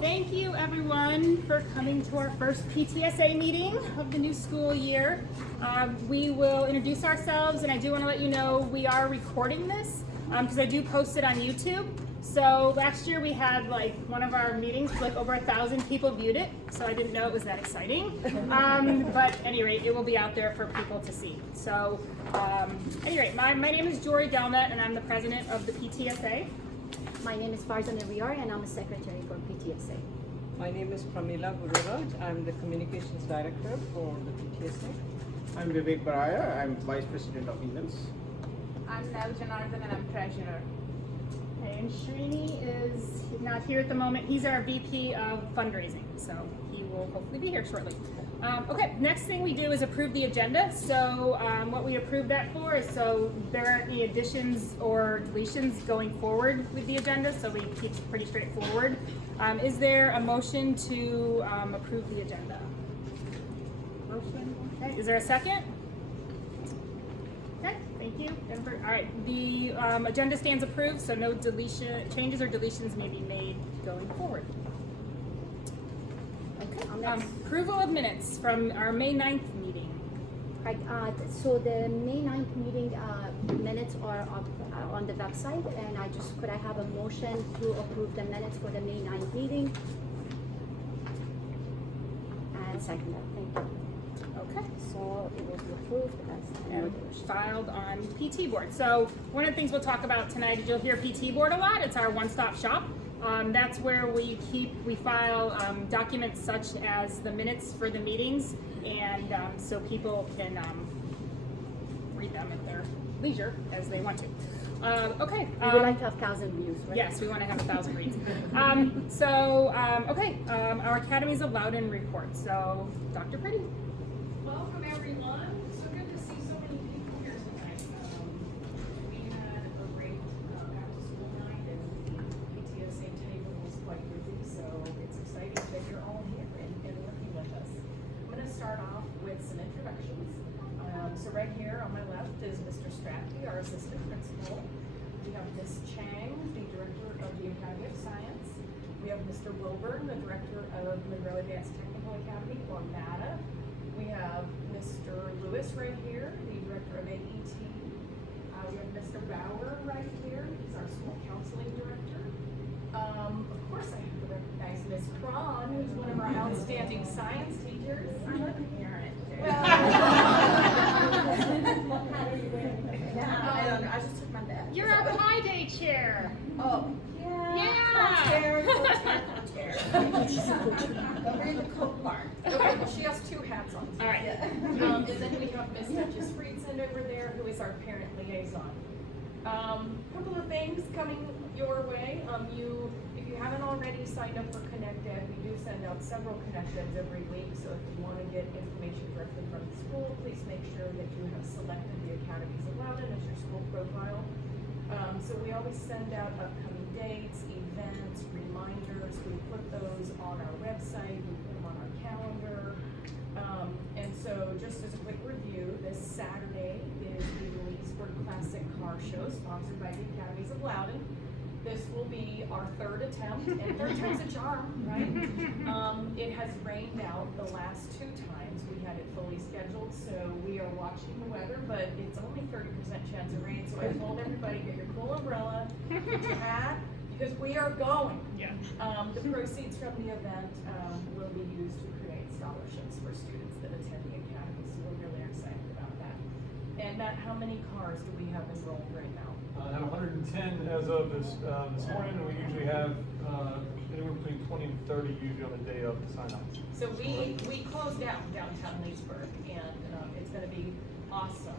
Thank you everyone for coming to our first PTSA meeting of the new school year. We will introduce ourselves, and I do want to let you know we are recording this because I do post it on YouTube. So last year we had one of our meetings, over 1,000 people viewed it, so I didn't know it was that exciting. But at any rate, it will be out there for people to see. So at any rate, my name is Jory Delmet, and I'm the president of the PTSA. My name is Farzana Riar, and I'm a secretary for PTSA. My name is Pramila Gururaj. I'm the communications director for the PTSA. I'm Vivek Baraya. I'm vice president of events. I'm Nev Janardhan, and I'm treasurer. Okay, and Srini is not here at the moment. He's our VP of fundraising, so he will hopefully be here shortly. Okay, next thing we do is approve the agenda. So what we approve that for is so there aren't any additions or deletions going forward with the agenda, so we keep it pretty straightforward. Is there a motion to approve the agenda? Motion. Okay, is there a second? Okay, thank you, Jennifer. All right, the agenda stands approved, so no changes or deletions may be made going forward. Okay. Approval of minutes from our May 9th meeting. Right, so the May 9th meeting minutes are up on the website, and could I have a motion to approve the minutes for the May 9th meeting? And second that, thank you. Okay. So it will be approved as Filed on PT board. So one of the things we'll talk about tonight is you'll hear PT board a lot. It's our one-stop shop. That's where we file documents such as the minutes for the meetings, and so people can read them at their leisure as they want to. Okay. We would like to have 1,000 views, right? Yes, we want to have 1,000 reads. Okay, our Academies of Loudoun report. So, Dr. Pretty. Welcome everyone. So good to see so many people here tonight. We had a great after-school night, and the PTSA table was quite busy. So it's exciting that you're all here and working with us. I'm going to start off with some introductions. So right here on my left is Mr. Stratke, our assistant principal. We have Ms. Chang, the director of the Academy of Science. We have Mr. Wilburn, the director of Monroe Advanced Technical Academy, or MATA. We have Mr. Lewis right here, the director of AET. We have Mr. Bauer right here. He's our school counseling director. Of course, I have to recognize Ms. Cron, who's one of our outstanding science teachers. I'm a parent. I don't know. I just took my badge. You're our Pi Day chair. Oh. Yeah. Co-chair. We're in the co-part. Okay, well, she has two hats on. All right. And then we have Miss Duchess Friedson over there, who is our parent liaison. Couple of things coming your way. If you haven't already signed up for Connect Ed, we do send out several Connect Eds every week. So if you want to get information directly from the school, please make sure that you have selected the Academies of Loudoun as your school profile. So we always send out upcoming dates, events, reminders. We put those on our website, we put them on our calendar. And so just as a quick review, this Saturday is the Leesburg Classic Car Show, sponsored by the Academies of Loudoun. This will be our third attempt, and third time's a charm, right? It has rained out the last 2 times. We had it fully scheduled, so we are watching the weather, but it's only 30% chance of rain, so I told everybody, get your cool umbrella, your hat, because we are going. Yeah. The proceeds from the event will be used to create scholarships for students that attend the Academy, so we're really excited about that. And Matt, how many cars do we have enrolled right now? I have 110 as of this morning, and we usually have anywhere between 20 and 30 usually on the day of the sign up. So we closed out downtown Leesburg, and it's going to be awesome.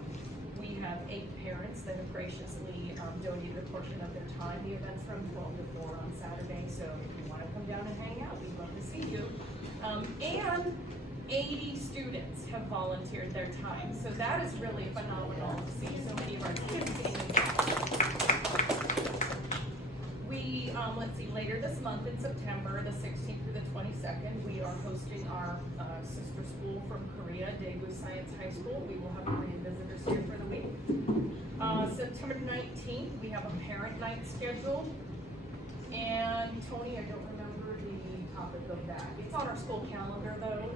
We have 8 parents that have graciously donated a portion of their time. The event's from 12 to 4 on Saturday, so if you want to come down and hang out, we'd love to see you. And 80 students have volunteered their time, so that is really phenomenal to see so many of our students. We, let's see, later this month in September, the 16th through the 22nd, we are hosting our sister school from Korea, Daegu Science High School. We will have Korean visitors here for the week. September 19th, we have a parent night scheduled. And Tony, I don't remember the topic of that. It's on our school calendar though.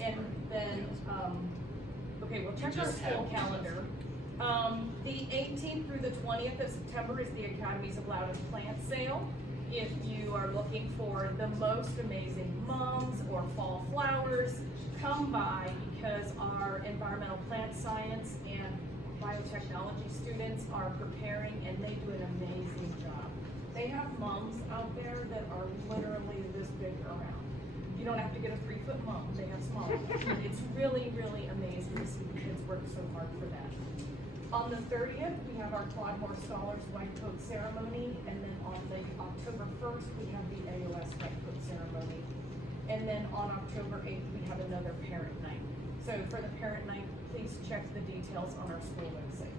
And then, okay, we'll check our school calendar. The 18th through the 20th of September is the Academies of Loudoun plant sale. If you are looking for the most amazing mums or fall flowers, come by because our environmental plant science and biotechnology students are preparing and they do an amazing job. They have mums out there that are literally this big around. You don't have to get a 3-foot mum, they have small ones. It's really, really amazing to see the kids work so hard for that. On the 30th, we have our Quadmore Scholars White Coat Ceremony, and then on the October 1st, we have the AOS White Coat Ceremony. And then on October 8th, we have another parent night. So for the parent night, please check the details on our school website.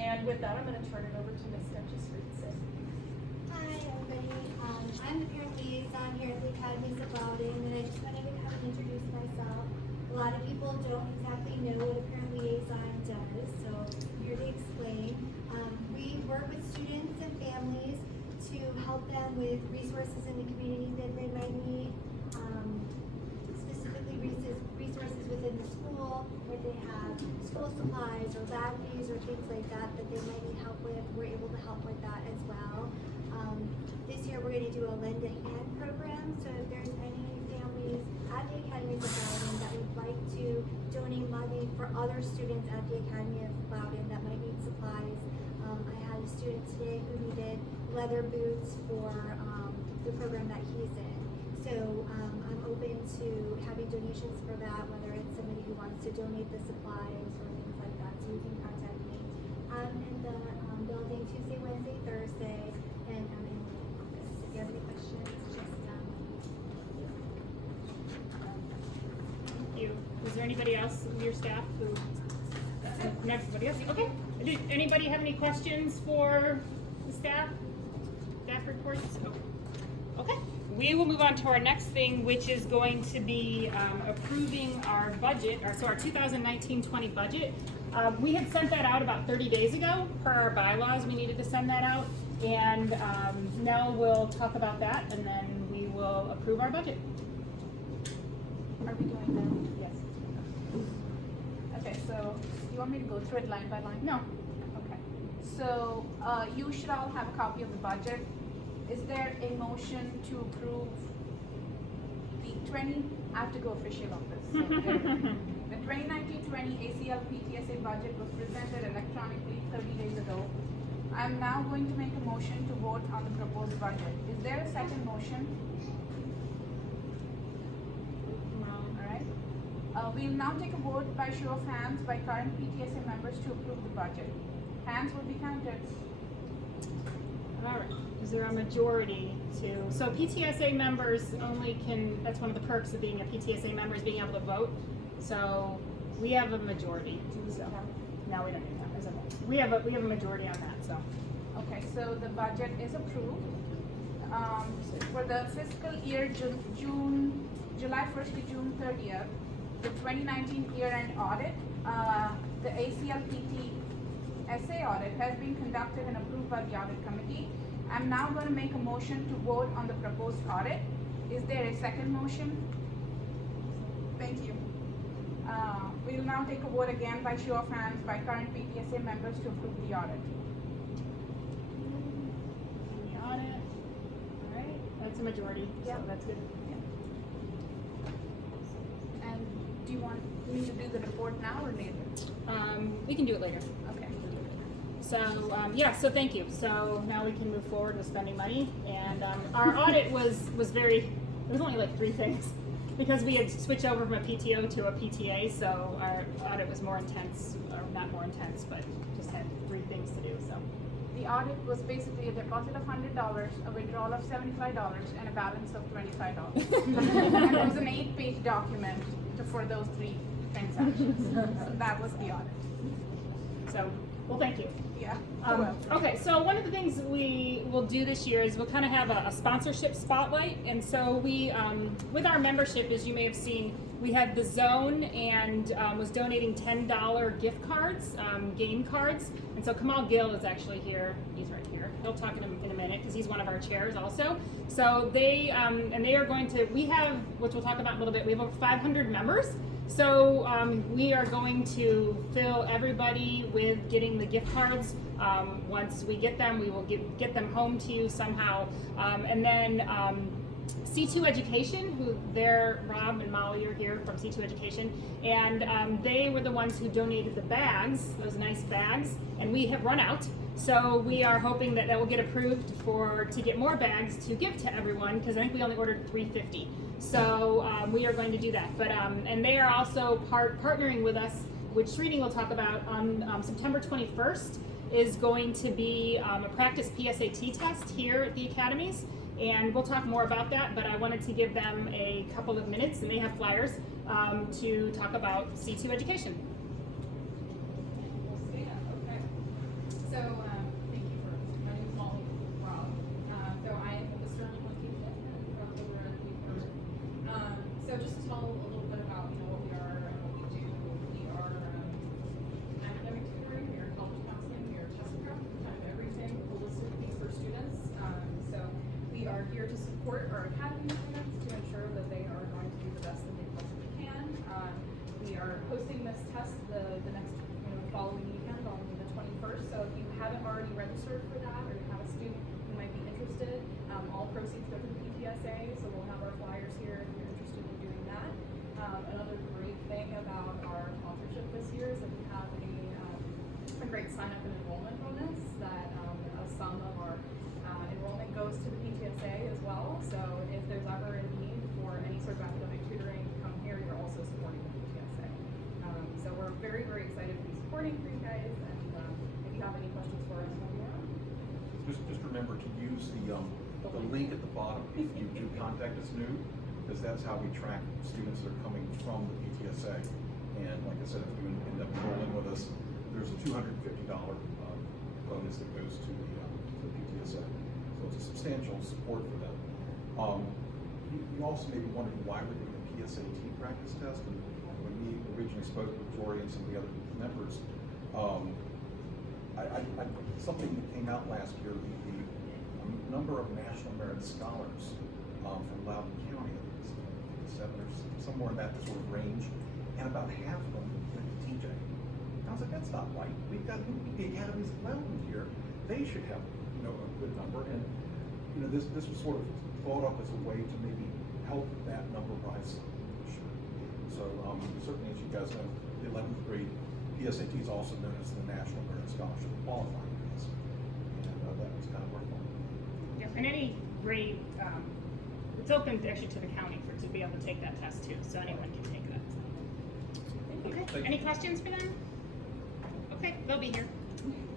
And with that, I'm gonna turn it over to Ms. Duchess Friedson. Hi everybody, I'm the parent liaison here at the Academies of Loudoun, and I just wanted to kind of introduce myself. A lot of people don't exactly know what a parent liaison does, so I'm here to explain. We work with students and families to help them with resources in the community that they might need, specifically resources within the school, where they have school supplies or lab fees or things like that that they might need help with. We're able to help with that as well. This year we're going to do a lend a hand program, so if there's any families at the Academies of Loudoun that would like to donate money for other students at the Academy of Loudoun that might need supplies. I had a student today who needed leather boots for the program that he's in. So I'm open to having donations for that, whether it's somebody who wants to donate the supplies or things like that, so you can contact me. I'm in the building Tuesday, Wednesday, Thursday, and I'm in the office. If you have any questions, just Thank you. Is there anybody else in your staff who? Everybody else? Okay. Did anybody have any questions for the staff? Staff reports? Okay. We will move on to our next thing, which is going to be approving our budget, our 2019-20 budget. We had sent that out about 30 days ago. Per our bylaws, we needed to send that out. And Nell will talk about that, and then we will approve our budget. Are we doing that? Yes. Okay, so you want me to go through it line by line? No. Okay. So you should all have a copy of the budget. Is there a motion to approve I have to go official on this. So the 2019-20 ACL PTSA budget was presented electronically 30 days ago. I'm now going to make a motion to vote on the proposed budget. Is there a second motion? Alright. We'll now take a vote by show of hands by current PTSA members to approve the budget. Hands will be counted. All right. Is there a majority to? So PTSA members only can. That's one of the perks of being a PTSA member is being able to vote. So we have a majority. So no, we don't need that. There's a vote. We have a majority on that. So. Okay, so the budget is approved. For the fiscal year July 1st to June 30th, the 2019 year-end audit, the ACL PTSA audit has been conducted and approved by the audit committee. I'm now going to make a motion to vote on the proposed audit. Is there a second motion? Thank you. We'll now take a vote again by show of hands by current PTSA members to approve the audit. The audit. All right. That's a majority. Yeah. So that's good. And do you want me to do the report now or later? We can do it later. Okay. So yeah, so thank you. So now we can move forward with spending money. And our audit was very. It was only like 3 things because we had switched over from a PTO to a PTA. So our audit was more intense, or not more intense, but just had 3 things to do. So The audit was basically a deposit of $100, a withdrawal of $75, and a balance of $25. And it was an 8-page document for those 3 transactions. So that was the audit. so well, thank you. Yeah. Okay, so one of the things we will do this year is we'll kind of have a sponsorship spotlight. And so we, with our membership, as you may have seen, we had the zone and was donating $10 gift cards, game cards. And so Kamal Gill is actually here. He's right here. here. He'll talk in a minute because he's one of our chairs also. So they and they are going to. We have, which we'll talk about in a little bit. We have over 500 members. So we are going to fill everybody with getting the gift cards. Once we get them, we will get them home to you somehow. And then C2 Education, who Rob and Molly are here from C2 Education, and they were the ones who donated the bags, those nice bags, and we have run out. So we are hoping that will get approved to get more bags to give to everyone, because I think we only ordered 350. So we are going to do that. But and they are also partnering with us, which Srini will talk about on September 21st. Is going to be a practice PSAT test here at the Academies, and we'll talk more about that, but I wanted to give them a couple of minutes, and they have flyers, to talk about C2 Education. Okay. So, thank you for, my name is Molly Rob. So I am with the Sterling location from over at Newport. So just to tell a little bit about, what we are and what we do. We are academic tutoring, we are college counseling, we are test prep, kind of everything holistically for students. So we are here to support our academy students to ensure that they are going to do the best that they possibly can. We are hosting this test the next following weekend on the 21st. So if you haven't already registered for that, or you have a student who might be interested, all proceeds go to the PTSA. So we'll have our flyers here if you're interested in doing that. Another great thing about our sponsorship this year is that we have a great sign-up and enrollment bonus that a sum of our enrollment goes to the PTSA as well. So if there's ever a need for any sort of academic tutoring, come here, you're also supporting the PTSA. So we're very, very excited to be supporting for you guys, and if you have any questions for us, we'll be around. Just remember to use the link at the bottom if you do contact us new, because that's how we track students that are coming from the PTSA. And like I said, if you end up enrolling with us, there's a $250 bonus that goes to the PTSA. So it's a substantial support for them. You also may be wondering why we're doing a PSAT practice test. And when we originally spoke with Tori and some of the other members, something that came out last year, the number of National Merit Scholars from Loudoun County, I think it's 7 or somewhere in that sort of range, and about half of them went to TJ. I was like, that's not right. We've got the Academies of Loudoun here. They should have a good number. And this was sort of thought up as a way to maybe help that number rise some. Sure. So certainly, as you guys know, the 11th grade PSAT is also known as the National Merit Scholarship Qualifying Test, and that was kind of worthwhile. Yeah, and any grade, it's open actually to the county to be able to take that test too, so anyone can take that. Okay, any questions for them? Okay, they'll be here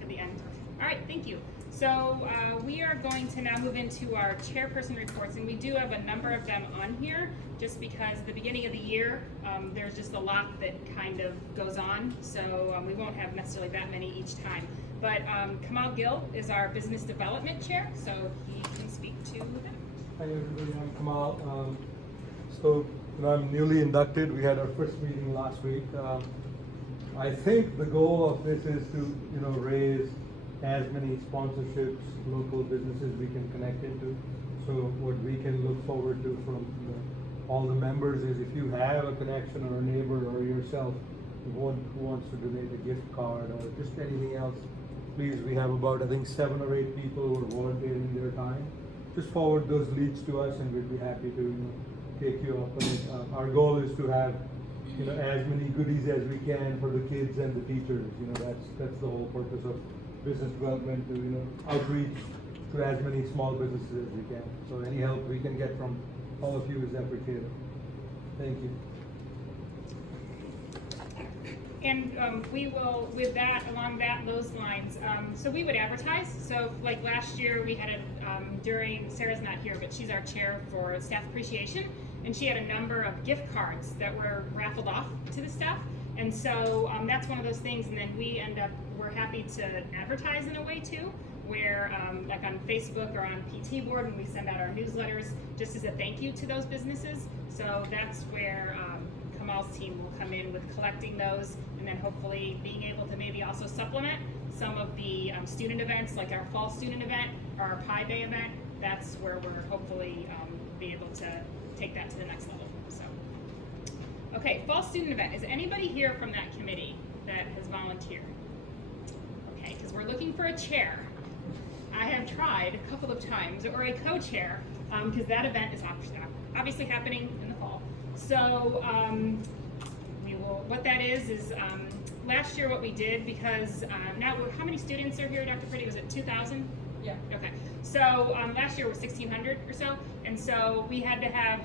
at the end. All right, thank you. So we are going to now move into our chairperson reports, and we do have a number of them on here just because the beginning of the year, there's just a lot that kind of goes on, so we won't have necessarily that many each time. But Kamal Gill is our business development chair, so he can speak to them. Hi everybody, I'm Kamal. So I'm newly inducted. We had our first meeting last week. I think the goal of this is to raise as many sponsorships, local businesses we can connect into. So what we can look forward to from all the members is if you have a connection or a neighbor or yourself who wants to donate a gift card or just anything else, please, we have about I think 7 or 8 people who are volunteering their time. Just forward those leads to us and we'd be happy to take you up on it. Our goal is to have as many goodies as we can for the kids and the teachers. That's the whole purpose of business development, to outreach to as many small businesses as we can. So any help we can get from all of you is appreciated. Thank you. And we will, with that, along those lines, so we would advertise. So like last year we had during, Sarah's not here, but she's our chair for staff appreciation, and she had a number of gift cards that were raffled off to the staff. And so that's one of those things, and then we're happy to advertise in a way too, where like on Facebook or on PT board, when we send out our newsletters, just as a thank you to those businesses. So that's where Kamal's team will come in with collecting those, and then hopefully being able to maybe also supplement some of the student events, like our fall student event or our Pi Day event. That's where we're hopefully be able to take that to the next level. So, okay, fall student event. Is anybody here from that committee that has volunteered? Okay, because we're looking for a chair. I have tried a couple of times, or a co-chair, because that event is obviously happening in the fall. So we will. What that is last year what we did, because now how many students are here, Dr. Pretty? Was it 2,000? Yeah. Okay. So last year was 1,600 or so, and so we had to have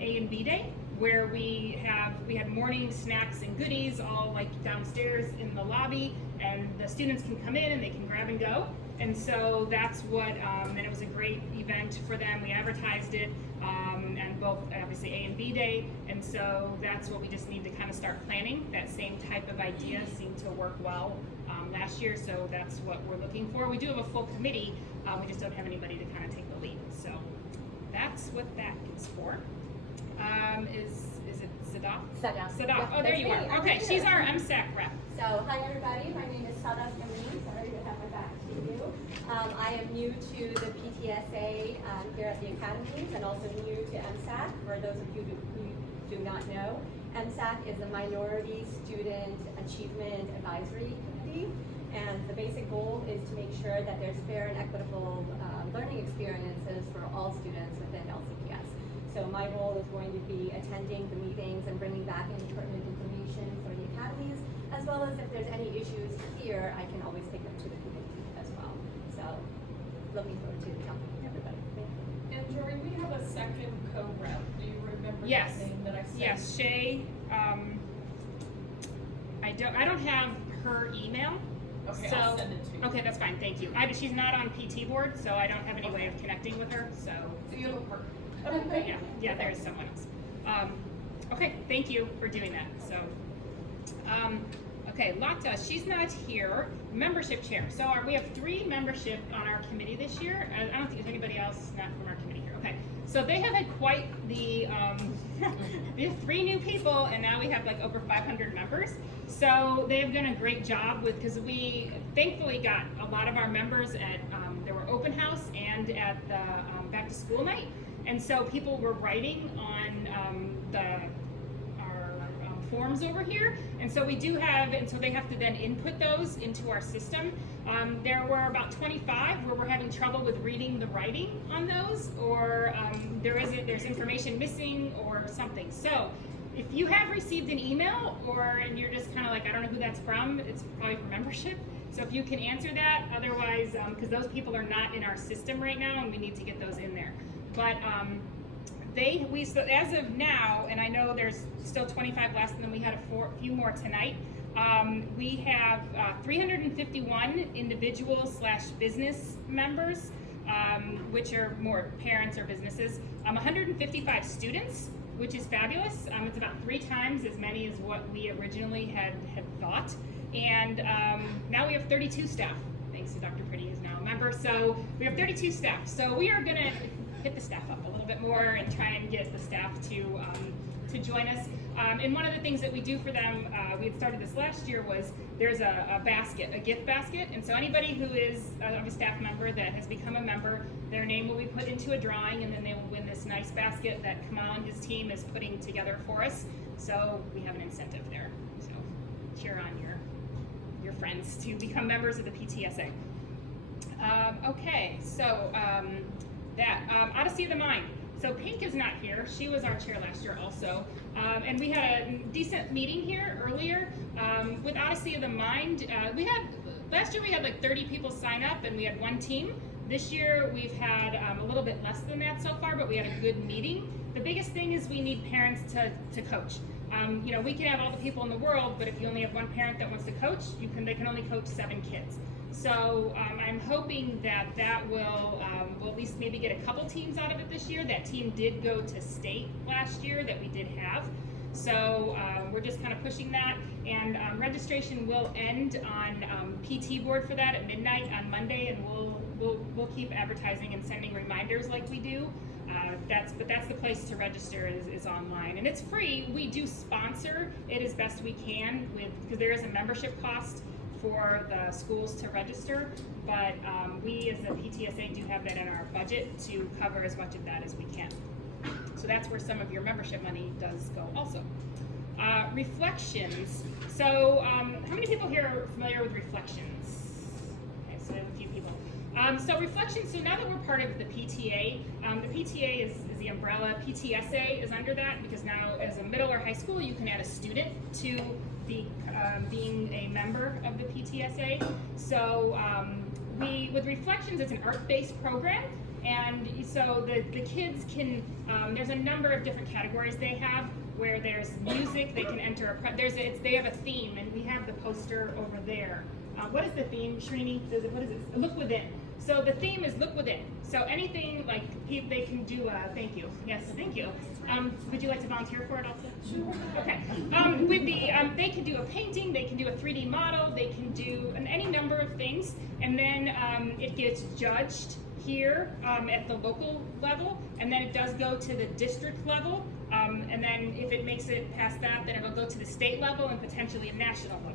A and B day, where we had morning snacks and goodies all like downstairs in the lobby, and the students can come in and they can grab and go. And so that's what, and it was a great event for them. We advertised it, and both obviously A and B day, and so that's what we just need to kind of start planning. That same type of idea seemed to work well last year, so that's what we're looking for. We do have a full committee, we just don't have anybody to kind of take the lead. So that's what that is for. Is it Sadaf? Sadaf. Sadaf. Yeah, Oh, there that's you me. are. I'm Okay, here. she's our MSAC rep. So, hi everybody, my name is Sadaf Yamin. Sorry to have my back to you. I am new to the PTSA here at the Academies, and also new to MSAC. For those of you who do not know, MSAC is the Minority Student Achievement Advisory Committee, and the basic goal is to make sure that there's fair and equitable learning experiences for all students within LCPS. So my role is going to be attending the meetings and bringing back any pertinent information for the academies, as well as if there's any issues here, I can always take them to the committee as well. So looking forward to helping everybody. Thank you. And Jory, we have a second co-rep. Do you remember Yes. the name that I said? Yes, Shay. I don't have her email. Okay, so, I'll send it to you. Okay, that's fine. Thank you. She's not on PT board, so I don't have any way of connecting with her. So you have a partner. yeah, there is someone else. Okay, thank you for doing that. So, okay, Lata, she's not here. Membership chair. So we have 3 membership on our committee this year. I don't think there's anybody else not from our committee here. Okay, so they have had quite the. We have 3 new people, and now we have like over 500 members. So they have done a great job because we thankfully got a lot of our members at there were open house and at the back to school night. And so people were writing on our forms over here, and so we do have, and so they have to then input those into our system. There were about 25 where we're having trouble with reading the writing on those, or there's information missing or something. So if you have received an email, and you're just kind of like, I don't know who that's from, it's probably for membership. So if you can answer that, otherwise, because those people are not in our system right now, and we need to get those in there. But so as of now, and I know there's still 25 less, and then we had a few more tonight. We have 351 individual/business members, which are more parents or businesses. 155 students, which is fabulous. It's about 3 times as many as what we originally had thought. And now we have 32 staff, thanks to Dr. Pretty, who's now a member. So we have 32 staff. So we are gonna hit the staff up a little bit more and try and get the staff to join us. And one of the things that we do for them, we had started this last year, was there's a basket, a gift basket. And so anybody who is a staff member that has become a member, their name will be put into a drawing, and then they will win this nice basket that Kamal and his team is putting together for us. So we have an incentive there. So cheer on your friends to become members of the PTSA. Okay, so Odyssey of the Mind. So Pink is not here. She was our chair last year also. And we had a decent meeting here earlier. With Odyssey of the Mind, last year we had like 30 people sign up, and we had 1 team. This year we've had a little bit less than that so far, but we had a good meeting. The biggest thing is we need parents to coach. We can have all the people in the world, but if you only have 1 parent that wants to coach, they can only coach 7 kids. So I'm hoping that will at least maybe get a couple teams out of it this year. That team did go to state last year that we did have. So we're just kind of pushing that. And registration will end on PT board for that at midnight on Monday, and we'll keep advertising and sending reminders like we do. But that's the place to register is online, and it's free. We do sponsor it as best we can because there is a membership cost for the schools to register, but we as a PTSA do have that in our budget to cover as much of that as we can. So that's where some of your membership money does go also. Reflections. So how many people here are familiar with reflections? Okay, so we have a few people. So reflections, so now that we're part of the PTA, the PTA is the umbrella, PTSA is under that, because now as a middle or high school you can add a student to the being a member of the PTSA. So with reflections, it's an art-based program, and so the kids can, there's a number of different categories they have, where there's music, they can enter they have a theme, and we have the poster over there. What is the theme, Srini? What is it? Look within. So the theme is look within. So anything like they can do. Thank you. Yes, thank you. Would you like to volunteer for it also? Sure. Okay. With the they can do a painting, they can do a 3D model, they can do any number of things, and then it gets judged here at the local level, and then it does go to the district level, and then if it makes it past that, then it'll go to the state level and potentially a national level.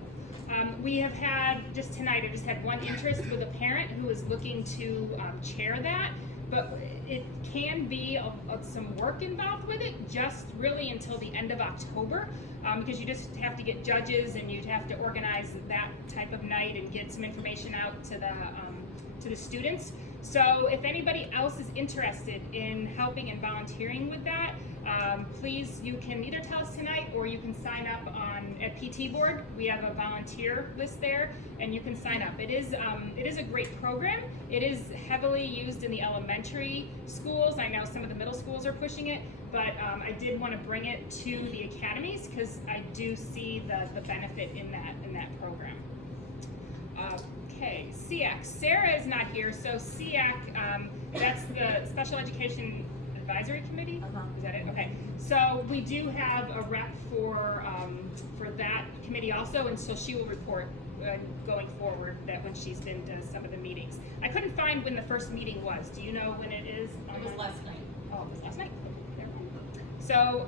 We have had, just tonight, I just had one interest with a parent who is looking to chair that, but it can be some work involved with it, just really until the end of October, because you just have to get judges and you'd have to organize that type of night and get some information out to the students. So if anybody else is interested in helping and volunteering with that, please, you can either tell us tonight or you can sign up at PT Board. We have a volunteer list there, and you can sign up. It is a great program. It is heavily used in the elementary schools. I know some of the middle schools are pushing it, but I did want to bring it to the academies because I do see the benefit in that program. Okay, SEAC. Sarah is not here, so SEAC, that's the Special Education Advisory Committee? Is that it? Okay. So we do have a rep for that committee also, and so she will report going forward that when she's been to some of the meetings. I couldn't find when the first meeting was. Do you know when it is? It was last night. Oh, it was last night. So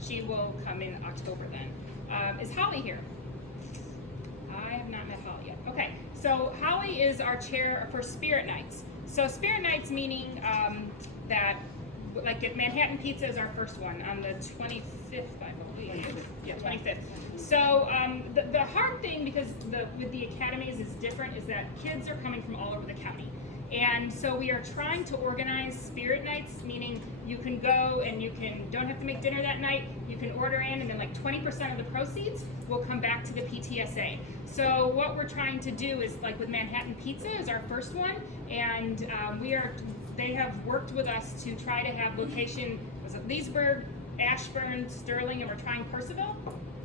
she will come in October then. Is Holly here? I have not met Holly yet. Okay, so Holly is our chair for Spirit Nights. So Spirit Nights meaning that, like at Manhattan Pizza is our first one on the 25th, I believe. Yeah, 25th. So the hard thing, because with the academies is different, is that kids are coming from all over the county. And so we are trying to organize Spirit Nights, meaning you can go and don't have to make dinner that night, you can order in, and then like 20% of the proceeds will come back to the PTSA. So what we're trying to do is, like with Manhattan Pizza is our first one, and they have worked with us to try to have location, was it Leesburg, Ashburn, Sterling, and we're trying Percival,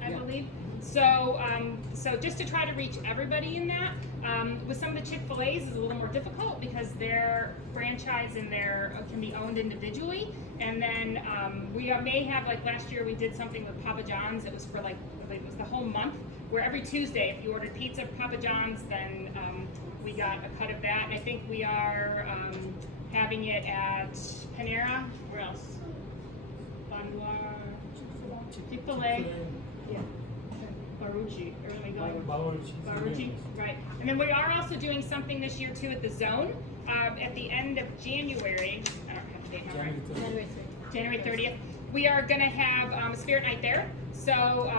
I believe. So just to try to reach everybody in that. With some of the Chick-fil-A's is a little more difficult because their franchise and can be owned individually. And then we may have, like last year we did something with Papa John's. It was for it was the whole month, where every Tuesday if you ordered pizza at Papa John's, then we got a cut of that. And I think we are having it at Panera. Where else? Chick-fil-A. Yeah. Baruchi, or am I going? Baruchi, right. And then we are also doing something this year too at the Zone. At the end of January, I don't have the date now, right? January 30th. We are going to have a Spirit Night there. So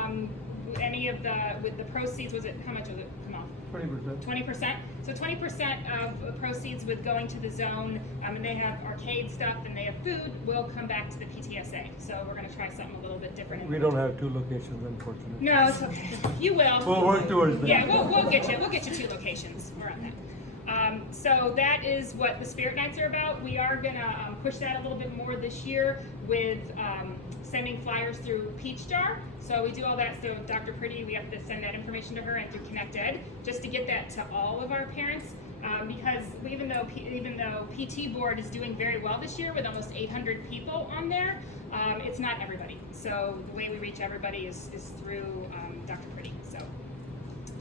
with the proceeds, how much was it come off? 20%. 20%. So 20% of the proceeds with going to the Zone, and they have arcade stuff and they have food, will come back to the PTSA. So we're going to try something a little bit different. We don't have 2 locations, unfortunately. No, it's okay. You will. We'll work towards that. Yeah, we'll get you 2 locations. We're on that. So that is what the Spirit Nights are about. We are going to push that a little bit more this year with sending flyers through Peach Jar. So we do all that. So Dr. Pretty, we have to send that information to her and through Connect Ed, just to get that to all of our parents. Because even though PT Board is doing very well this year with almost 800 people on there, it's not everybody. So the way we reach everybody is through Dr. Pretty. So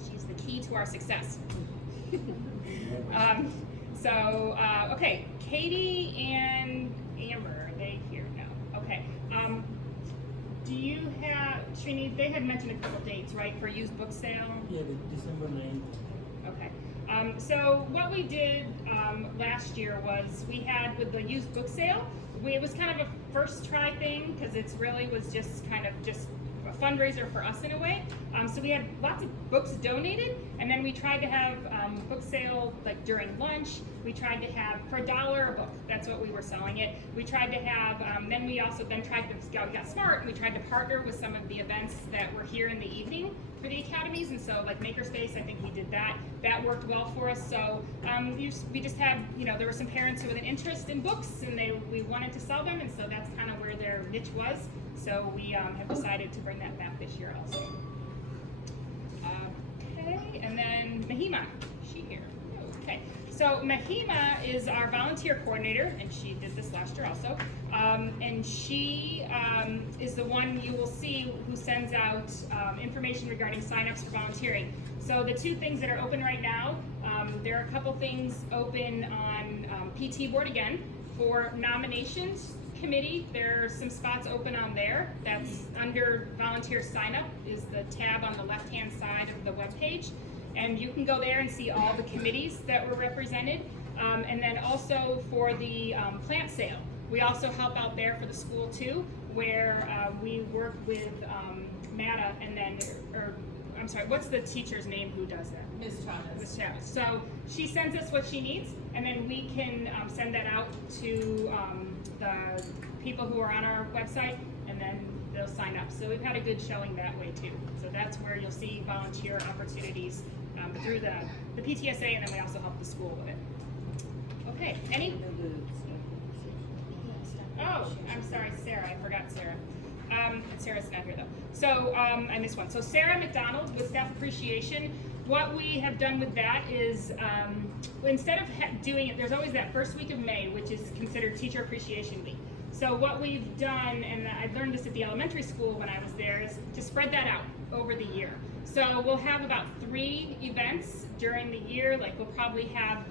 she's the key to our success. Okay, Katie and Amber, are they here now? Okay. Do you have, Srini, Srini, they had mentioned a couple dates, right, for used book sale? Yeah, the December 9th. Okay. So what we did last year was we had with the used book sale, it was kind of a first try thing because it's really was just kind of just a fundraiser for us in a way. So we had lots of books donated, and then we tried to have book sale like during lunch. We tried to have for $1 a book. That's what we were selling it. We tried to have. Then we also tried to we got smart and we tried to partner with some of the events that were here in the evening for the academies, and so like Makerspace, I think we did that. That worked well for us. So we just had, there were some parents with an interest in books, and we wanted to sell them, and so that's kind of where their niche was. So we have decided to bring that back this year also. Okay, and then Mahima, is she here? Okay, so Mahima is our volunteer coordinator, and she did this last year also. And she is the one you will see who sends out information regarding signups for volunteering. So the two things that are open right now, there are a couple things open on PT board again for nominations committee. There are some spots open on there. That's under volunteer sign up is the tab on the left hand side of the webpage, and you can go there and see all the committees that were represented. And then also for the plant sale, we also help out there for the school too, where we work with Matta, and then I'm sorry, what's the teacher's name who does that? Ms. Chavez. Ms. Chavez. So she sends us what she needs, and then we can send that out to the people who are on our website, and then they'll sign up. So we've had a good showing that way too. So that's where you'll see volunteer opportunities through the PTSA, and then we also help the school with it. Okay, any? Oh, I'm sorry, Sarah, I forgot Sarah. Sarah's not here though. So I missed one. So Sarah McDonald with Staff Appreciation. What we have done with that is instead of doing it, there's always that first week of May, which is considered Teacher Appreciation Week. So what we've done, and I learned this at the elementary school when I was there, is to spread that out over the year. So we'll have about 3 events during the year. Like we'll probably have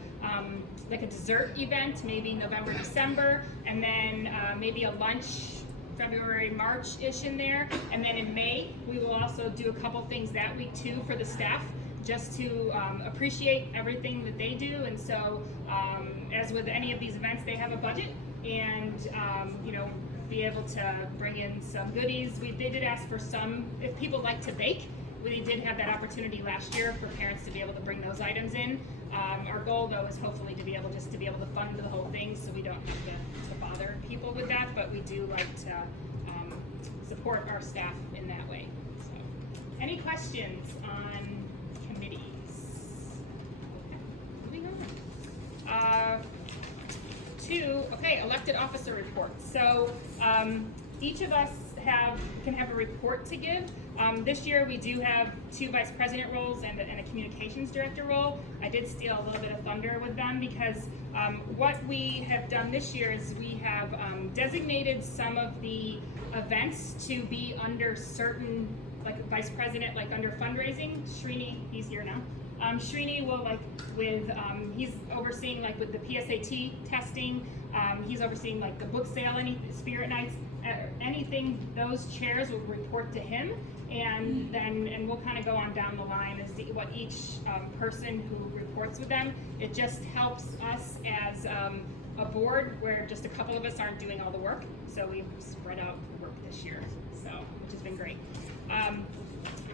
like a dessert event, maybe November, December, and then maybe a lunch February, March-ish in there. And then in May, we will also do a couple things that week too for the staff, just to appreciate everything that they do. And so as with any of these events, they have a budget, and be able to bring in some goodies. They did ask for some, if people like to bake, we did have that opportunity last year for parents to be able to bring those items in. Our goal though is hopefully to be able to fund the whole thing, so we don't have to bother people with that, but we do like to support our staff in that way. So, any questions on committees? Okay, moving on. Elected officer reports. So each of us can have a report to give. This year we do have 2 vice president roles and a communications director role. I did steal a little bit of thunder with them because what we have done this year is we have designated some of the events to be under certain, like vice president, like under fundraising. Srini, he's here now. Srini will he's overseeing like with the PSAT testing. He's overseeing like the book sale, any spirit nights, anything. Those chairs will report to him, and we'll kind of go on down the line as what each person who reports with them. It just helps us as a board where just a couple of us aren't doing all the work, so we've spread out the work this year, which has been great.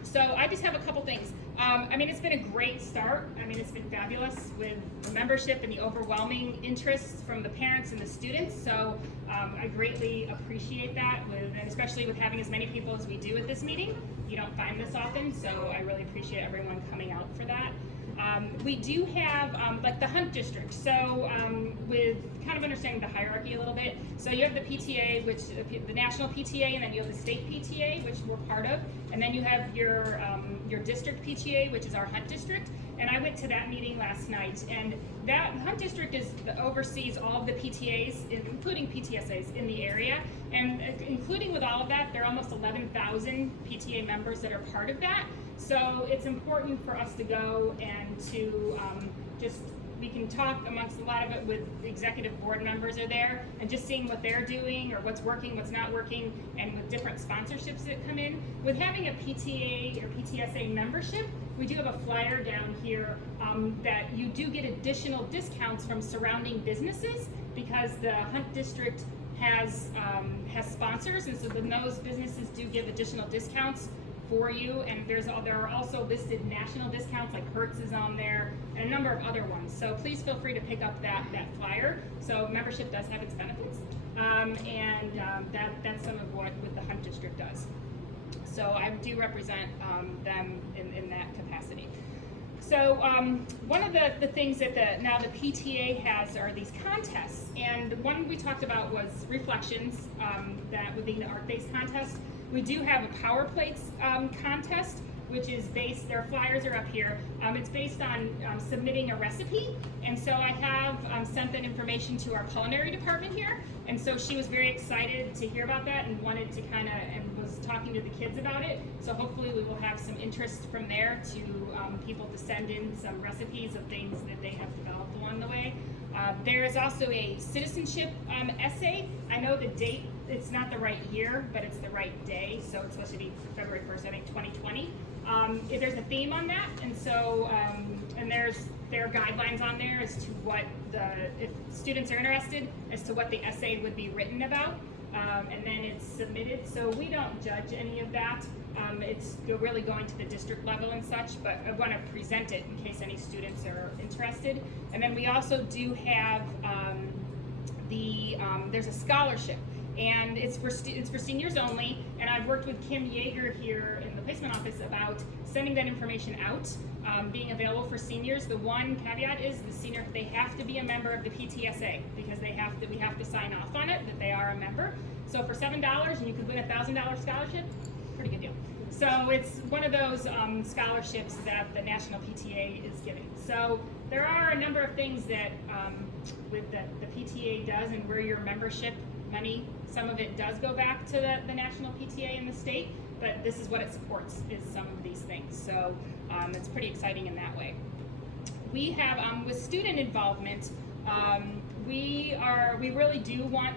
So I just have a couple things. It's been a great start. It's been fabulous with the membership and the overwhelming interest from the parents and the students. So I greatly appreciate that, and especially with having as many people as we do at this meeting. You don't find this often, so I really appreciate everyone coming out for that. We do have like the Hunt District, so with kind of understanding the hierarchy a little bit. So you have the PTA, which the national PTA, and then you have the state PTA, which we're part of, and then you have your district PTA, which is our Hunt District. And I went to that meeting last night, and that Hunt District oversees all of the PTAs, including PTSAs in the area, and including with all of that, there are almost 11,000 PTA members that are part of that. So it's important for us to go and to just we can talk amongst a lot of it with the executive board members are there, and just seeing what they're doing or what's working, what's not working, and with different sponsorships that come in. With having a PTA or PTSA membership, we do have a flyer down here that you do get additional discounts from surrounding businesses because the Hunt District has sponsors, and so then those businesses do give additional discounts for you, and there are also listed national discounts, like Hertz is on there, and a number of other ones. So please feel free to pick up that flyer. So membership does have its benefits, that's some of what the Hunt District does. So I do represent them in that capacity. So one of the things that now the PTA has are these contests, and one we talked about was reflections, that would be the art-based contest. We do have a Power Plates contest, which is based, their flyers are up here. It's based on submitting a recipe, and so I have sent that information to our culinary department here, and so she was very excited to hear about that and wanted to and was talking to the kids about it. So hopefully we will have some interest from there to people to send in some recipes of things that they have developed along the way. There is also a citizenship essay. I know the date, it's not the right year, but it's the right day, so it's supposed to be February 1st, I think 2020. There's a theme on that, and so, and there are guidelines on there as to what if students are interested, as to what the essay would be written about, and then it's submitted. So we don't judge any of that. It's really going to the district level and such, but I want to present it in case any students are interested. And then we also do have there's a scholarship, and it's for seniors only. And I've worked with Kim Yeager here in the placement office about sending that information out, being available for seniors. The one caveat is they have to be a member of the PTSA, because we have to sign off on it that they are a member. So for $7, and you could win a $1,000 scholarship, pretty good deal. So it's one of those scholarships that the National PTA is giving. So there are a number of things that the PTA does, and where your membership money, some of it does go back to the National PTA in the state, but this is what it supports, is some of these things. So it's pretty exciting in that way. We have, with student involvement, we really do want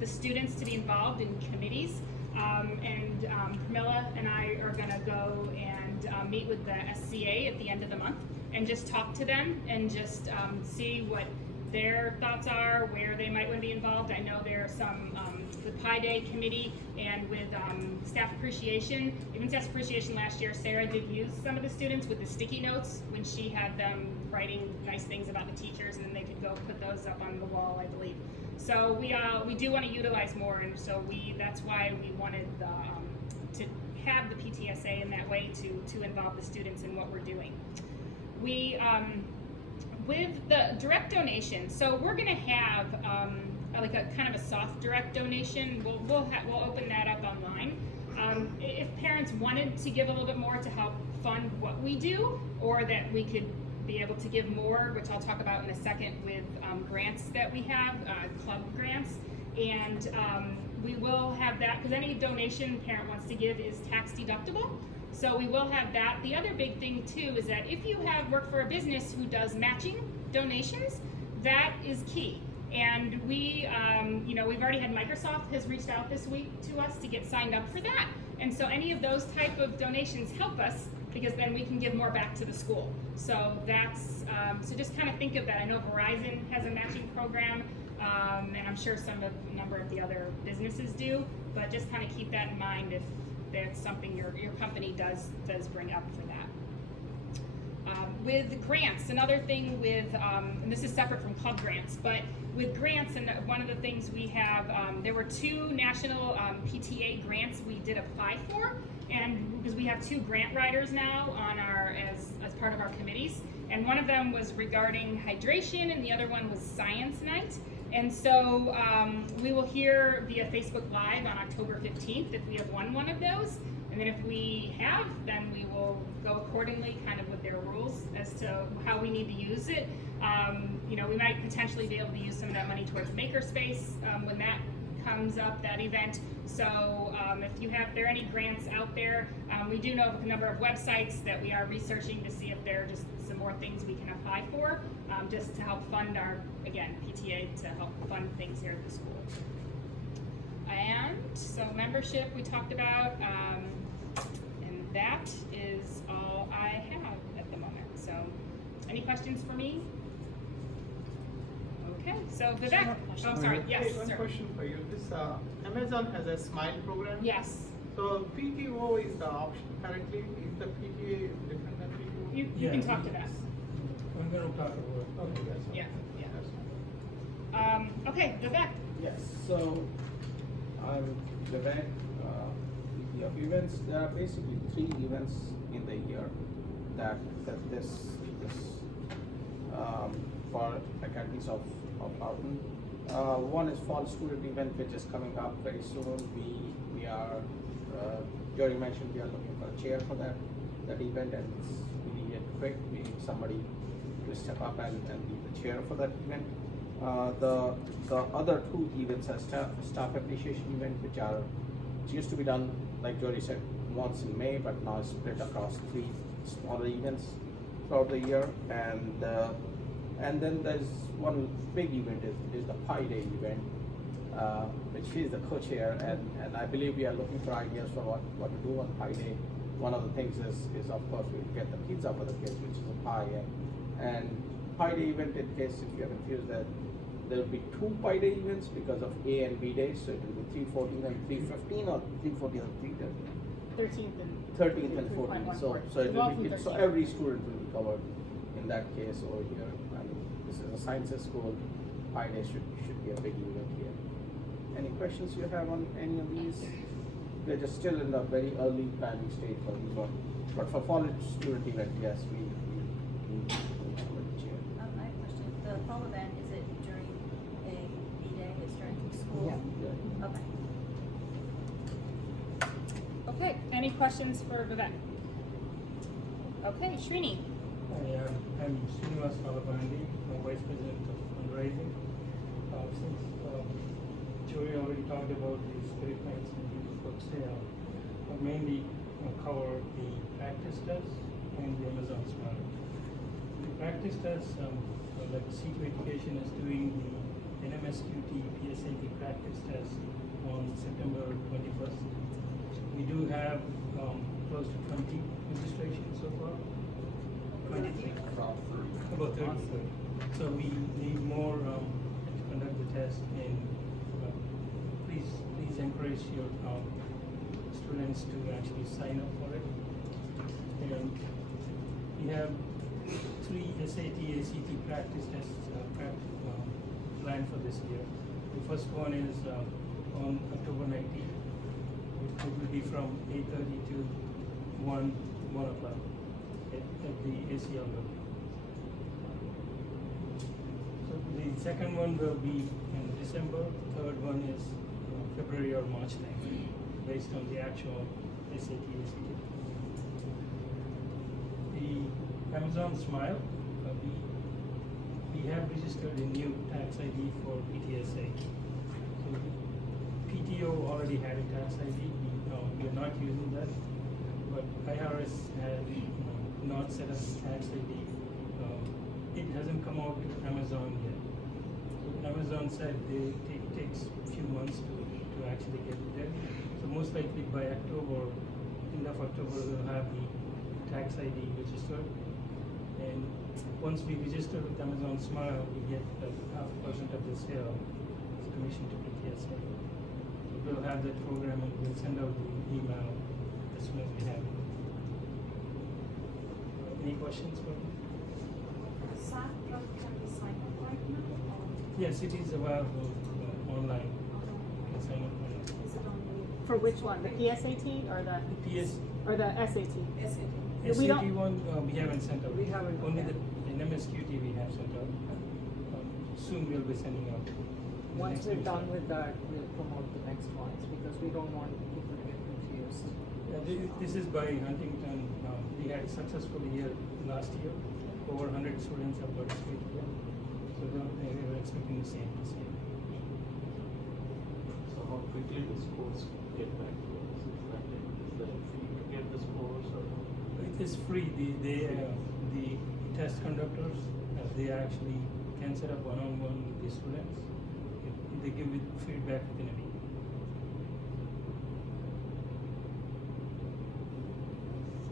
the students to be involved in committees. And Camilla and I are going to go and meet with the SCA at the end of the month and just talk to them and just see what their thoughts are, where they might want to be involved. I know there are some with Pi Day committee and with staff appreciation. Even staff appreciation last year, Sarah did use some of the students with the sticky notes when she had them writing nice things about the teachers, and then they could go put those up on the wall, I believe. So we do want to utilize more, and so that's why we wanted to have the PTSA in that way to involve the students in what we're doing. We with the direct donation, so we're going to have like a kind of a soft direct donation. We'll open that up online. If parents wanted to give a little bit more to help fund what we do, or that we could be able to give more, which I'll talk about in a second with grants that we have, club grants, and we will have that, because any donation parent wants to give is tax deductible. So we will have that. The other big thing too is that if you work for a business who does matching donations, that is key. And we've already had Microsoft has reached out this week to us to get signed up for that. And so any of those type of donations help us, because then we can give more back to the school. So that's, so just kind of think of that. I know Verizon has a matching program, and I'm sure a number of the other businesses do, but just kind of keep that in mind if that's something your company does bring up for that. With grants, another thing with, and this is separate from club grants, but with grants, and one of the things we have, there were 2 national PTA grants we did apply for, and because we have 2 grant writers now on as part of our committees, and one of them was regarding hydration, and the other one was science night. And so we will hear via Facebook Live on October 15th if we have won one of those. And then if we have, then we will go accordingly, kind of with their rules as to how we need to use it. We might potentially be able to use some of that money towards Makerspace when that comes up, that event. So if there are any grants out there, we do know of a number of websites that we are researching to see if there are just some more things we can apply for, just to help fund our, again, PTA to help fund things here at the school. And so membership we talked about, and that is all I have at the moment. So any questions for me? Okay, so Vivek, oh, I'm sorry, yes, One sir. question for you. This Amazon has a Smile program. Yes, So PTO is the option currently. Is the PTA different than PTO? you can talk to that. I'm gonna talk about. Okay, that's Yeah, that's yeah. Okay, Vivek. Yes, so I'm Vivek, VP of events. There are basically 3 events in the year that this for Academies of Loudoun. One is fall student event, which is coming up very soon. We are, Jory mentioned we are looking for a chair for that event, and we need it quick. We need somebody to step up and be the chair for that event. The other 2 events are staff appreciation event, which used to be done, like Jory said, once in May, but now it's split across 3 smaller events throughout the year. And then there's one big event is the Pi Day event, which she's the co-chair, and I believe we are looking for ideas for what to do on Pi Day. One of the things is of course we get the pizza for the kids, which is a pie, and Pi Day event, in case if you are confused, that there will be 2 Pi Day events because of A and B days, so it will be 3/14 and 3/15, or 3/14 and 3/13. 13th and 14th. So so every student will be covered in that case over here. I mean, this is a sciences school. Pi Day should be a big event here. Any questions you have on any of these? We're just still in the very early planning stage for these one. But for fall student event, yes, we chair. I have a question. The fall event, is it during a B-day? It's during school? Yeah. Okay. Okay, any questions for Vivek? Okay, Srini. I'm Srinivas Malabandi, Vice President of Fundraising. Since Joey already talked about the spirit nights and the book sale, I'll mainly cover the practice tests and the Amazon Smile. The practice tests, like C2 Education is doing the NMSQT PSAT practice test on September 21st. We do have close to 20 registrations so far. 23. About 30. So we need more to conduct the test, and please encourage your students to actually sign up for it. And we have 3 SAT, ACT practice tests planned for this year. The first one is on October 19th. It will be from 8:30 to 1 o'clock at the ACL level. So the second one will be in December. Third one is February or March time, based on the actual SAT, ACT. The Amazon Smile, we have registered a new tax ID for PTSA. So PTO already had a tax ID. We are not using that, but IRS has not set up tax ID. It hasn't come out to Amazon yet. So Amazon said it takes a few months to actually get it there. So most likely by October, end of October, we'll have the tax ID registered. And once we register with Amazon Smile, we get 0.5% of the sale as commission to PTSA. We'll have that program and we'll send out the email as soon as we have it. Any questions for me? SAT can be signed up right now, or Yes, it is available online. You can sign up online. is it on the For which one, the PSAT or the PS, or the SAT? SAT? We SAT don't- one, we haven't sent out. We haven't, Only okay. the NMSQT we have sent out. Soon we'll be sending out. the Once next we're batch. done with that, we'll promote the next ones, because we don't want people to get confused. This is by Huntington. We had a successful year last year. Over 100 students have participated here. So they were expecting the same this year. So quickly the schools get back to us? Is that fee to get the scores or? It is free. The test conductors, they actually can set up one-on-one with the students. They give it feedback within a week.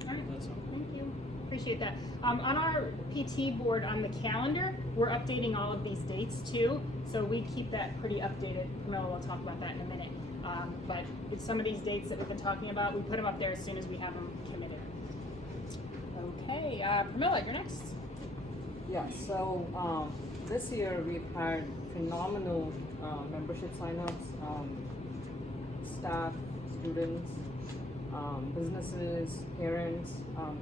All right. That's all. Thank you. Appreciate that. On our PT board on the calendar, we're updating all of these dates too, so we keep that pretty updated. Camilla will talk about that in a minute. But with some of these dates that we've been talking about, we put them up there as soon as we have them committed. Okay, Camilla, you're next. Yeah, so this year we've had phenomenal membership signups, staff, students, businesses, parents.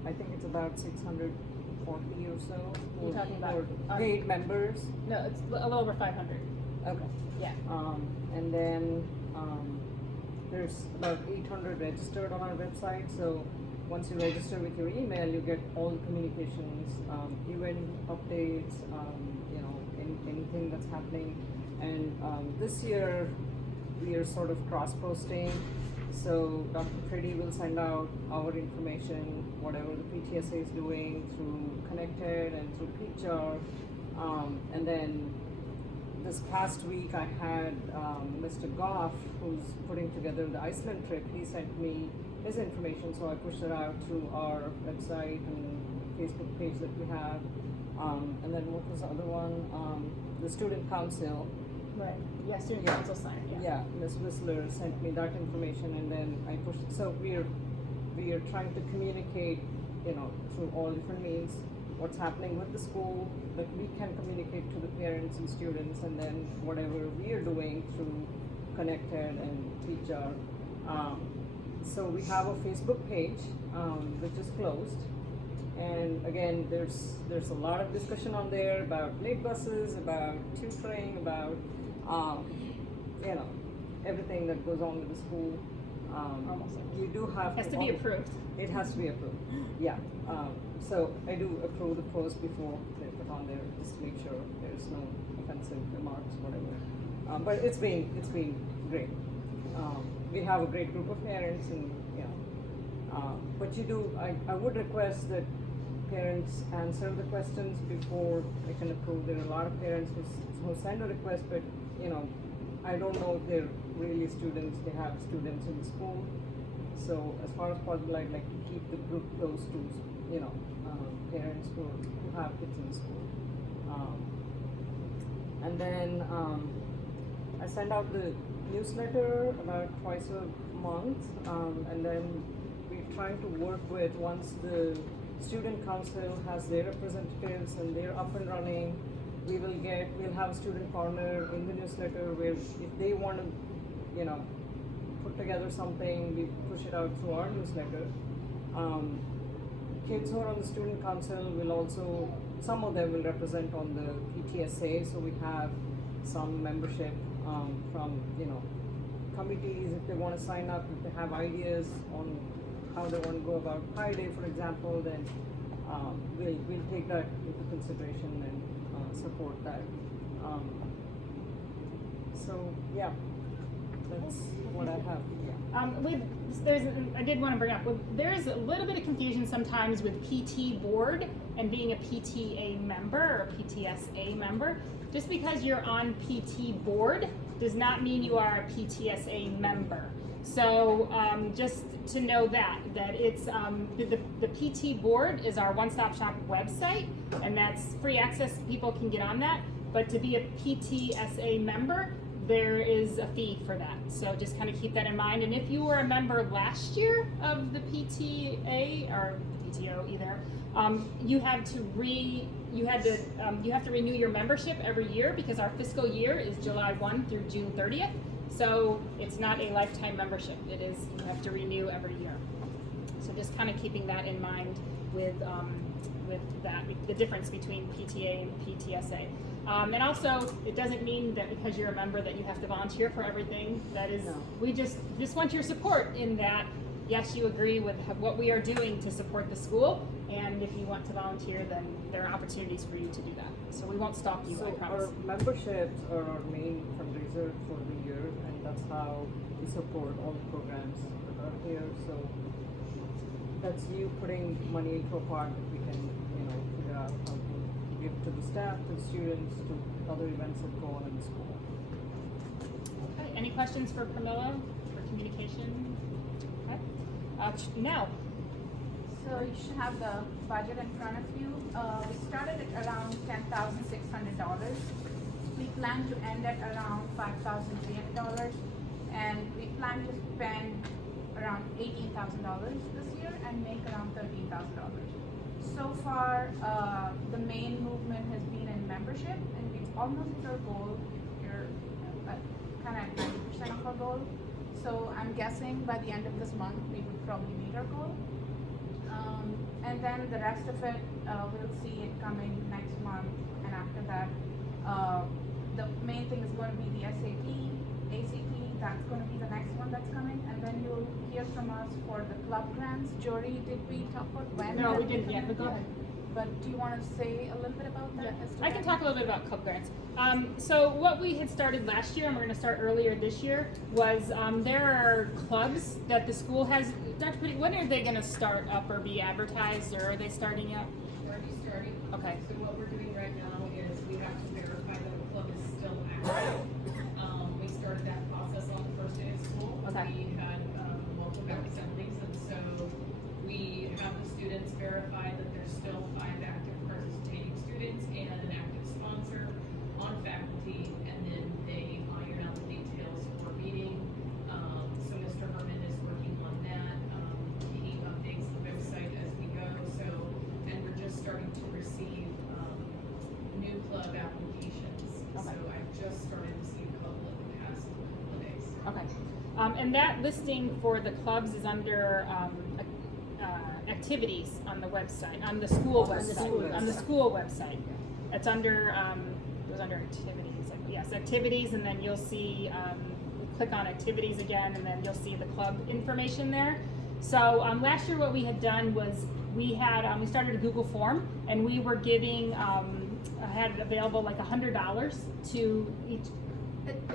I think it's about 640 or so. You're talking about paid members. No, it's a little over 500. Okay. Yeah. And then there's about 800 registered on our website. So once you register with your email, you get all the communications, event updates, anything that's happening. And this year we are sort of cross-posting. So Dr. Freddy will send out our information, whatever the PTSA is doing through Connected and through PTR. And then this past week I had Mr. Goff, who's putting together the Iceland trip. He sent me his information, so I pushed it out through our website and Facebook page that we have. And then what was the other one? The Student Council. Right. Yeah, student council sign. Yeah, Ms. Whistler sent me that information, and then I pushed it. So we are trying to communicate, through all different means, what's happening with the school, that we can communicate to the parents and students, and then whatever we are doing through Connected and Teacher. So we have a Facebook page, which is closed. And again, there's a lot of discussion on there about late buses, about tutoring, about everything that goes on with the school. You do have Has to be approved. It has to be approved. Yeah. So I do approve the post before they put on there, just to make sure there's no offensive remarks, whatever. But it's been great. We have a great group of parents, and but I would request that parents answer the questions before they can approve. There are a lot of parents who send a request, but I don't know if they're really students. They have students in the school, so as far as possible, I'd like to keep the group close to parents who have kids in the school. And then I send out the newsletter about twice a month, and then we're trying to work with, once the student council has their representatives and they're up and running, we'll have a student corner in the newsletter where if they want to, put together something, we push it out through our newsletter. Kids who are on the student council will also, some of them will represent on the PTSA, so we have some membership from, committees if they want to sign up, if they have ideas on how they want to go about Pi Day, for example, then we'll take that into consideration and support that. So yeah, that's what I have. Yeah. I did want to bring up, there's a little bit of confusion sometimes with PT board and being a PTA member or a PTSA member. Just because you're on PT board does not mean you are a PTSA member. So just to know that it's the PT board is our one-stop shop website, and that's free access. People can get on that. But to be a PTSA member, there is a fee for that. So just kind of keep that in mind. And if you were a member last year of the PTA or PTO either, you have to renew your membership every year, because our fiscal year is July 1 through June 30th. So it's not a lifetime membership. It is, you have to renew every year. So just kind of keeping that in mind with that, the difference between PTA and PTSA. And also, it doesn't mean that because you're a member that you have to volunteer for everything. That is, no. We just want your support in that. Yes, you agree with what we are doing to support the school, and if you want to volunteer, then there are opportunities for you to do that. So we won't stop you, I promise. Our memberships are our main fundraiser for the year, and that's how we support all the programs that are here. So that's you putting money into a pot that we can, figure out how to give to the staff, to the students, to other events that go on in the school. Okay, any questions for Camilla for communication? Okay. Now. So you should have the budget in front of you. We started at around $10,600. We plan to end at around $5,300, and we plan to spend around $18,000 this year and make around $13,000. So far, the main movement has been in membership, and we've almost hit our goal. We're kind of at 90% of our goal. So I'm guessing by the end of this month, we would probably meet our goal. And then the rest of it, we'll see it coming next month, and after that, the main thing is going to be the SAT, ACT, that's going to be the next one that's coming, and then you'll hear from us for the club grants. Jory, did we talk about when? No, we didn't yet, but go ahead. But do you want to say a little bit about that? I can talk a little bit about club grants. So what we had started last year, and we're going to start earlier this year, was there are clubs that the school has. Dr. Putty, when are they going to start up or be advertised, or are they starting up? Already starting. Okay. So what we're doing right now is we have to verify that the club is still active. We started that process on the first day of school. Okay. We had multiple assemblies, and so we have the students verify that there's still 5 active participating students and an active sponsor on faculty, and then they iron out the details for meeting. So Mr. Herman is working on that. He updates the website as we go. So, and we're just starting to receive new club applications. Okay. So I've just started to see a couple in the past couple of days. Okay. And that listing for the clubs is under activities on the website, on the school website. On the school website. It's under, it was under activities. Yes, activities, and then you'll see, click on activities again, and then you'll see the club information there. So last year what we had done was we had, we started a Google form, and we were giving, had available like $100 to each.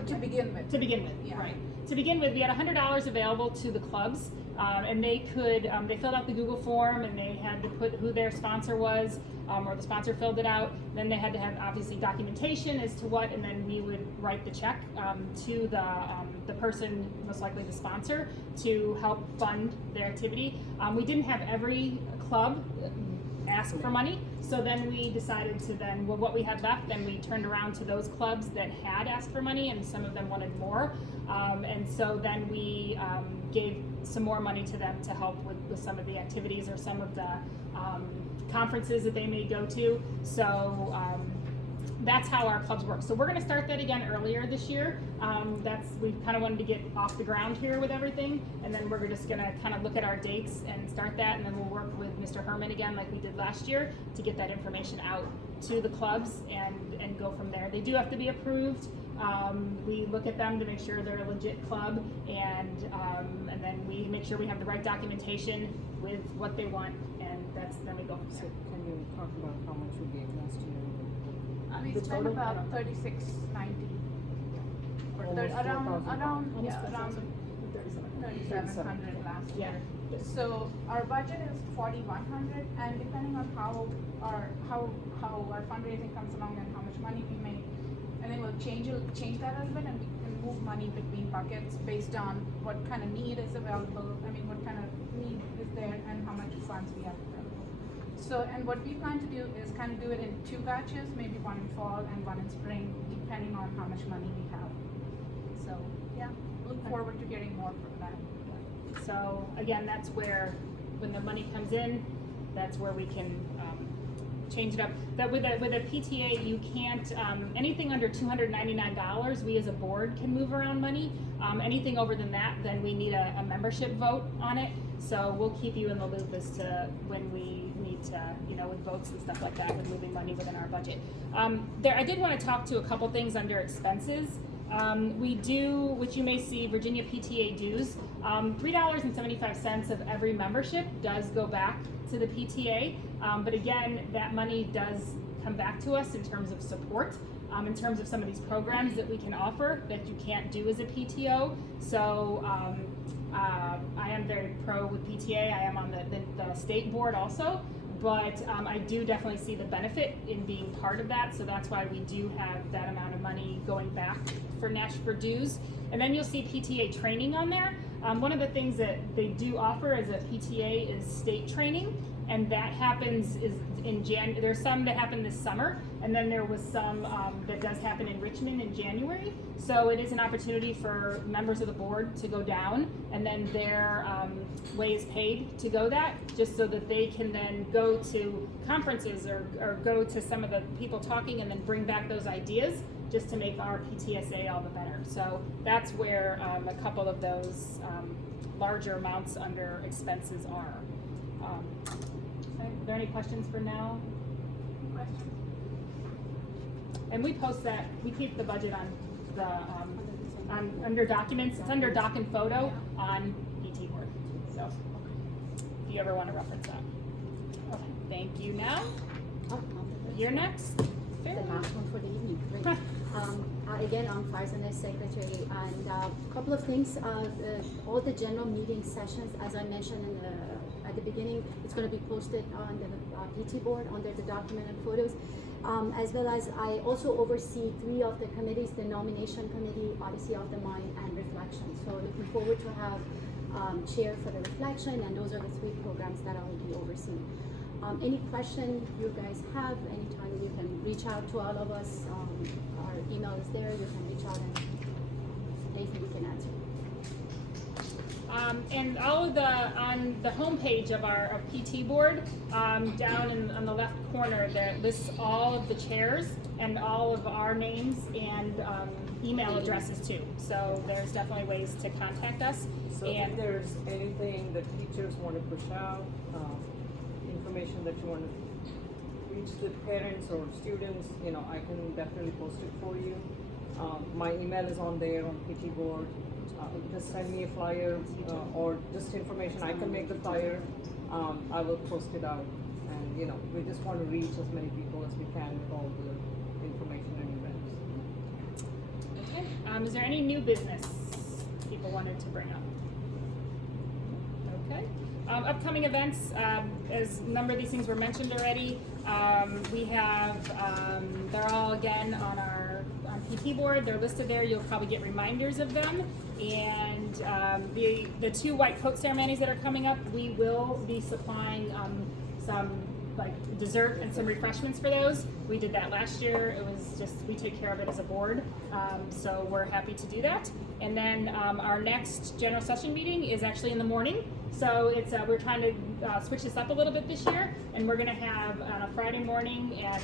To begin with. To begin with, Yeah. right. To begin with, we had $100 available to the clubs, and they could, they filled out the Google form, and they had to put who their sponsor was, or the sponsor filled it out. Then they had to have obviously documentation as to what, and then we would write the check to the person, most likely the sponsor, to help fund their activity. We didn't have every club ask for money, so then we decided to then, well, what we had left, then we turned around to those clubs that had asked for money, and some of them wanted more, and so then we gave some more money to them to help with some of the activities or some of the conferences that they may go to. So that's how our clubs work. So we're going to start that again earlier this year. We kind of wanted to get off the ground here with everything, and then we're just going to kind of look at our dates and start that, and then we'll work with Mr. Herman again like we did last year to get that information out to the clubs and go from there. They do have to be approved. We look at them to make sure they're a legit club, and then we make sure we have the right documentation with what they want, and then we go from So there. can you talk about how much we gave last year? We The spent total? about $36.90. Almost Around $4,000. yeah, around 3,700 last year. Yeah. So our budget is 4,100, and depending on how our fundraising comes along and how much money we make, I think we'll change that a little bit, and we can move money between buckets based on what kind of need is available. I mean, what kind of need is there, and how much funds we have available. So, and what we plan to do is kind of do it in 2 batches, maybe one in fall and one in spring, depending on how much money we have. So, yeah, look forward to getting more from that. So again, that's where, when the money comes in, that's where we can change it up. That with a PTA, you can't, anything under $299, we as a board can move around money. Anything over than that, then we need a membership vote on it. So we'll keep you in the loop as to when we need to, with votes and stuff like that, with moving money within our budget. I did want to talk to a couple things under expenses. We do, which you may see, Virginia PTA dues. $3.75 of every membership does go back to the PTA, but again, that money does come back to us in terms of support. in terms of some of these programs that we can offer that you can't do as a PTO. So I am very pro with PTA. I am on the state board also, but I do definitely see the benefit in being part of that. So that's why we do have that amount of money going back for dues. And then you'll see PTA training on there. One of the things that they do offer as a PTA is state training, and that happens in there's some that happen this summer, and then there was some that does happen in Richmond in January. So it is an opportunity for members of the board to go down, and then their way is paid to go that, just so that they can then go to conferences or go to some of the people talking and then bring back those ideas just to make our PTSA all the better. So that's where a couple of those larger amounts under expenses are. Are there any questions for now? Questions? And we post that, we keep the budget on the, under documents, it's under doc and photo on PT board. So if you ever want to reference that. Okay, thank you now. You're next. The last one for the evening. Great. Again, I'm Farzana's secretary, and a couple of things. All the general meeting sessions, as I mentioned at the beginning, it's going to be posted on the PT board under the document and photos, as well as I also oversee 3 of the committees: the nomination committee, Odyssey of the Mind, and Reflection. So looking forward to have chair for the Reflection, and those are the 3 programs that I will be overseeing. Any question you guys have, anytime you can reach out to all of us. Our email is there. You can reach out and anything we can answer. And all of on the homepage of our PT board, down on the left corner, that lists all of the chairs and all of our names and email addresses too. So there's definitely ways to contact us. So and if there's anything that teachers want to push out, information that you want to reach the parents or students, I can definitely post it for you. My email is on there on PT board. Just send me a flyer or just information. I can make the flyer. I will post it out, and we just want to reach as many people as we can with all the information and events. okay. Is there any new business people wanted to bring up? Okay. Upcoming events, as a number of these things were mentioned already, we have, they're all again on our PT board. They're listed there. You'll probably get reminders of them. And the 2 white coat ceremonies that are coming up, we will be supplying some like dessert and some refreshments for those. We did that last year. It was just, we took care of it as a board. So we're happy to do that. And then our next general session meeting is actually in the morning. So it's we're trying to switch this up a little bit this year, and we're going to have on a Friday morning at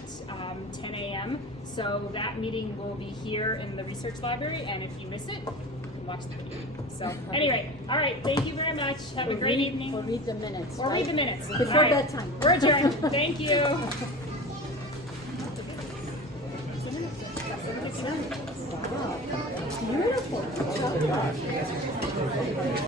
10 a.m. So that meeting will be here in the research library, and if you miss it, you can watch the video. So anyway, all right, thank you very much. Have a great evening. Or read the minutes. Or read the minutes. Before bedtime. We're adjourned. Thank you. Wow. Beautiful.